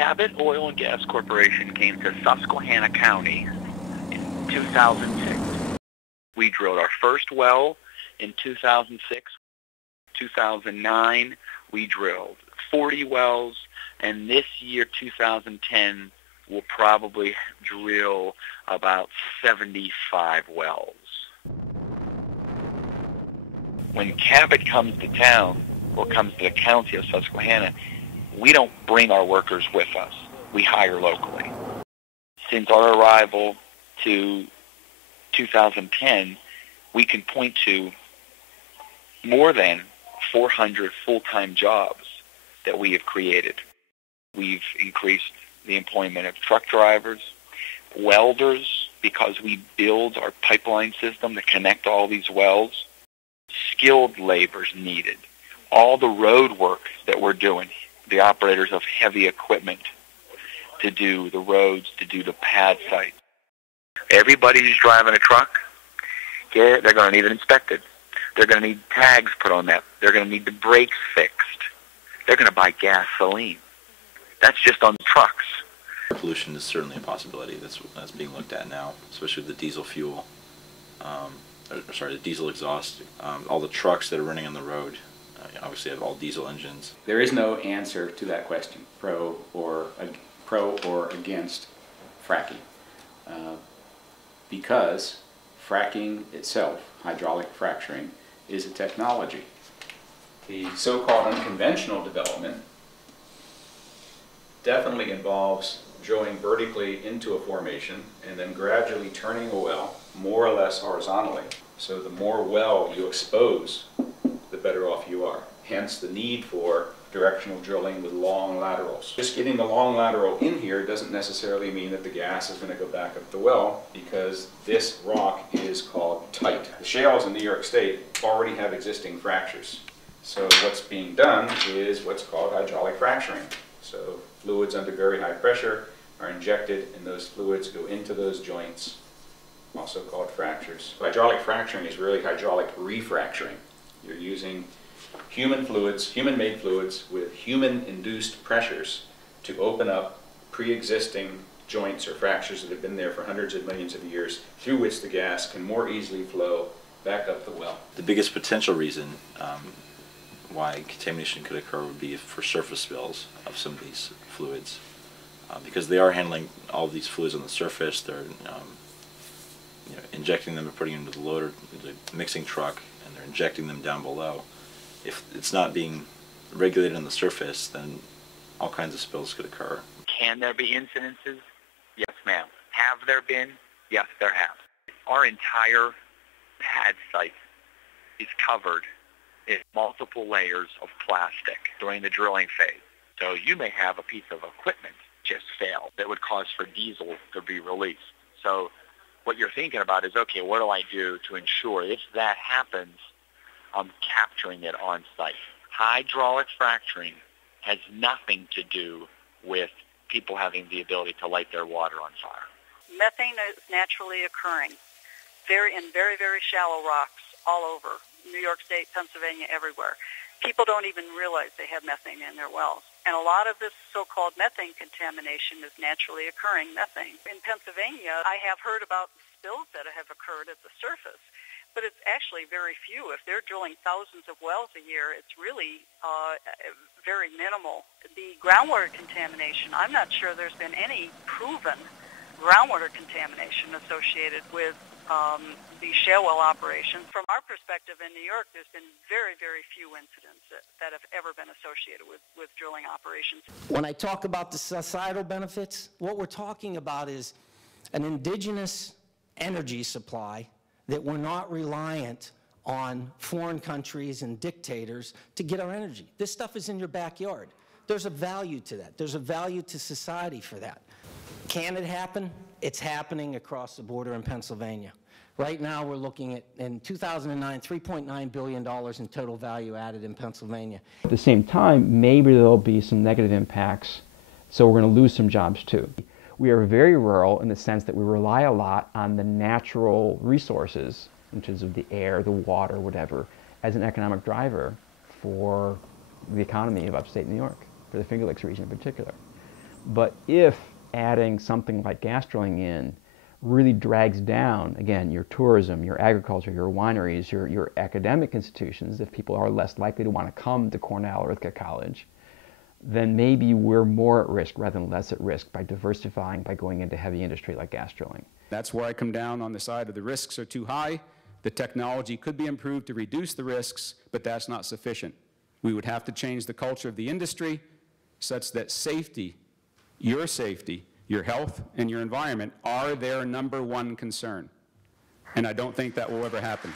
Cabot Oil and Gas Corporation came to Susquehanna County in 2006. We drilled our first well in 2006. 2009, we drilled 40 wells, and this year, 2010, we'll probably drill about 75 wells. When Cabot comes to town, or comes to the county of Susquehanna, we don't bring our workers with us. We hire locally. Since our arrival to 2010, we can point to more than 400 full-time jobs that we have created. We've increased the employment of truck drivers, welders, because we build our pipeline system to connect all these wells, skilled labor's needed. All the road work that we're doing, the operators of heavy equipment to do the roads, to do the pad sites. Everybody who's driving a truck, they're going to need it inspected. They're going to need tags put on that. They're going to need the brakes fixed. They're going to buy gasoline. That's just on trucks. Pollution is certainly a possibility that's being looked at now, especially with the diesel fuel, the diesel exhaust. All the trucks that are running on the road obviously have all diesel engines. There is no answer to that question, pro or against fracking, because fracking itself, hydraulic fracturing, is a technology. The so-called unconventional development definitely involves drilling vertically into a formation and then gradually turning a well more or less horizontally. So the more well you expose, the better off you are. Hence the need for directional drilling with long laterals. Just getting the long lateral in here doesn't necessarily mean that the gas is going to go back up the well, because this rock is called tight. The shales in New York State already have existing fractures. So what's being done is what's called hydraulic fracturing. So fluids under very high pressure are injected, and those fluids go into those joints, also called fractures. Hydraulic fracturing is really hydraulic refracturing. You're using human fluids, human-made fluids with human-induced pressures to open up pre-existing joints or fractures that have been there for hundreds of millions of years, through which the gas can more easily flow back up the well. The biggest potential reason why contamination could occur would be for surface spills of some of these fluids, because they are handling all of these fluids on the surface. They're injecting them and putting them into the loader, the mixing truck, and they're injecting them down below. If it's not being regulated on the surface, then all kinds of spills could occur. Can there be incidences? Yes, ma'am. Have there been? Yes, there have. Our entire pad site is covered in multiple layers of plastic during the drilling phase. So you may have a piece of equipment just fail that would cause for diesel to be released. So what you're thinking about is, okay, what do I do to ensure if that happens, I'm capturing it on site? Hydraulic fracturing has nothing to do with people having the ability to light their water on fire. Methane is naturally occurring in very, very shallow rocks all over New York State, Pennsylvania, everywhere. People don't even realize they have methane in their wells. And a lot of this so-called methane contamination is naturally occurring methane. In Pennsylvania, I have heard about spills that have occurred at the surface, but it's actually very few. If they're drilling thousands of wells a year, it's really very minimal. The groundwater contamination, I'm not sure there's been any proven groundwater contamination associated with the shale well operation. From our perspective in New York, there's been very, very few incidents that have ever been associated with drilling operations. When I talk about the societal benefits, what we're talking about is an indigenous energy supply that we're not reliant on foreign countries and dictators to get our energy. This stuff is in your backyard. There's a value to that. There's a value to society for that. Can it happen? It's happening across the border in Pennsylvania. Right now we're looking at, in 2009, $3.9 billion in total value added in Pennsylvania. At the same time, maybe there'll be some negative impacts, so we're going to lose some jobs too. We are very rural in the sense that we rely a lot on the natural resources, in terms of the air, the water, whatever, as an economic driver for the economy of upstate New York, for the Finger Lakes region in particular. But if adding something like gas drilling in really drags down, again, your tourism, your agriculture, your wineries, your academic institutions, if people are less likely to want to come to Cornell or Ithaca College, then maybe we're more at risk rather than less at risk by diversifying, by going into heavy industry like gas drilling. That's where I come down on the side of the risks are too high. The technology could be improved to reduce the risks, but that's not sufficient. We would have to change the culture of the industry such that safety, your health, and your environment are their #1 concern. And I don't think that will ever happen.